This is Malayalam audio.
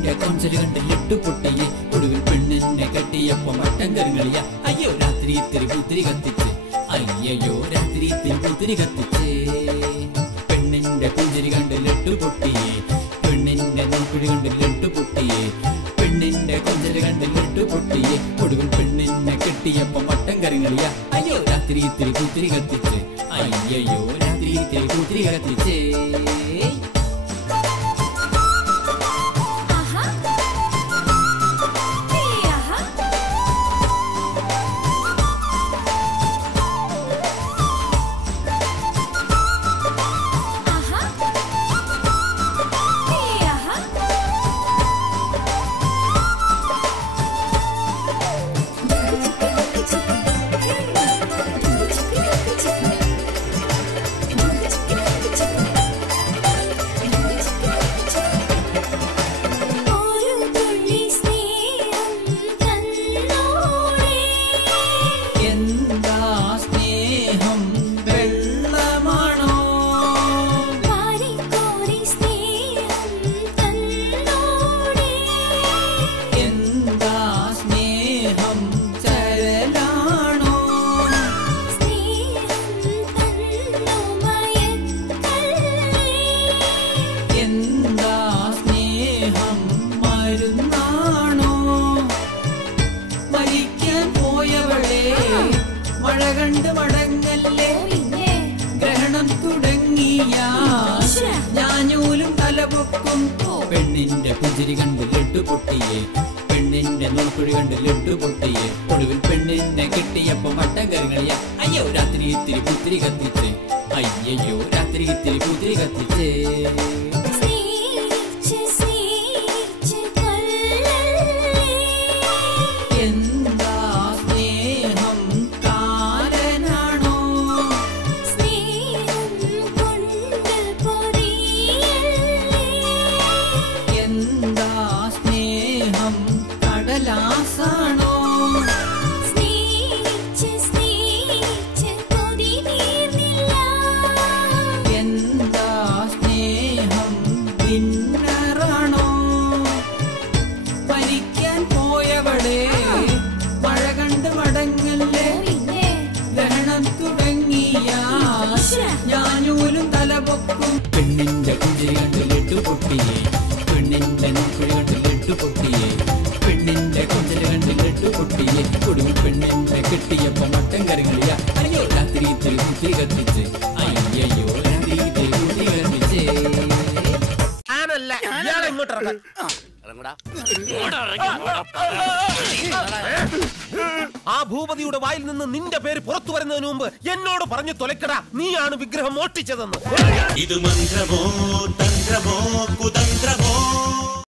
പെണ്ണിന്റെ കൊഞ്ചല് കണ്ട് ലിട്ടുപൊട്ടിയെ ഒടുവിൽ പെണ്ണിനെ കെട്ടിയപ്പോ മട്ടൻ കറികളിയ അയ്യോ രാത്രി ഇത്തിരി പുത്തിരി കത്തിച്ച് അയ്യോ രാത്രി ഇത്തിരി പുത്തിരി കത്തിച്ചേ പെണ്ണിന്റെ കൊഞ്ചല് കണ്ട് ലിട്ടുപൊട്ടിയെ പെണ്ണിന്റെ നോക്കുഴി കണ്ട് ലിട്ടുപൊട്ടിയെ പെണ്ണിന്റെ കൊഞ്ചല് കണ്ട് ലിട്ടുപൊട്ടിയെ ഒടുവിൽ പെണ്ണിനെ കെട്ടിയപ്പോ മട്ടൻ കറികളിയ അയ്യോ രാത്രി ഇത്തിരി പുത്തിരി കത്തിച്ച് അയ്യോ രാത്രി ഇത്തിരി പുത്തിരി കത്തിച്ചേ പെണ്ണിന്റെ പുഞ്ചിരി കണ്ട് ലിട്ടുപൊട്ടിയെ പെണ്ണിന്റെ നോക്കുഴി കണ്ട് ലിട്ടുപൊട്ടിയെ ഒടുവിൽ പെണ്ണിനെ കിട്ടിയപ്പോ മട്ടൻ കറികളിയ അയ്യോ രാത്രി ഇത്തിരി പുത്തിരി കത്തിച്ചേ അയ്യോ രാത്രി ഇത്തിരി പുത്തിരി കത്തിച്ചേ പെണ്ണിന്റെ പുഞ്ചിരി കണ്ട് ലിട്ടുപൊട്ടിയെ പെണ്ണിന്റെ നോക്കുഴി കണ്ട് ലിട്ടുപൊട്ടിയെ പെണ്ണിന്റെ കൊഞ്ചല് കണ്ട് ലിട്ടുപൊട്ടിയെ ഒടുവിൽ പെണ്ണിനെ കെട്ടിയപ്പോ മട്ടൻ കറികളിയ അയ്യോ രാത്രി ഇത്തിരി പുത്തിരി കത്തിച്ച് അയ്യോ രാത്രി ഇത്തിരി പുത്തിരി കത്തിച്ചേ ആ ഭൂപതിയുടെ വായിൽ നിന്ന് നിന്റെ പേര് പുറത്തു വരുന്നതിന് മുമ്പ് എന്നോട് പറഞ്ഞു തൊലക്കടാ നീയാണ് വിഗ്രഹം മോഷ്ടിച്ചതെന്ന്. ഇത് മന്ത്രമോ തന്ത്രമോ കുതന്ത്രമോ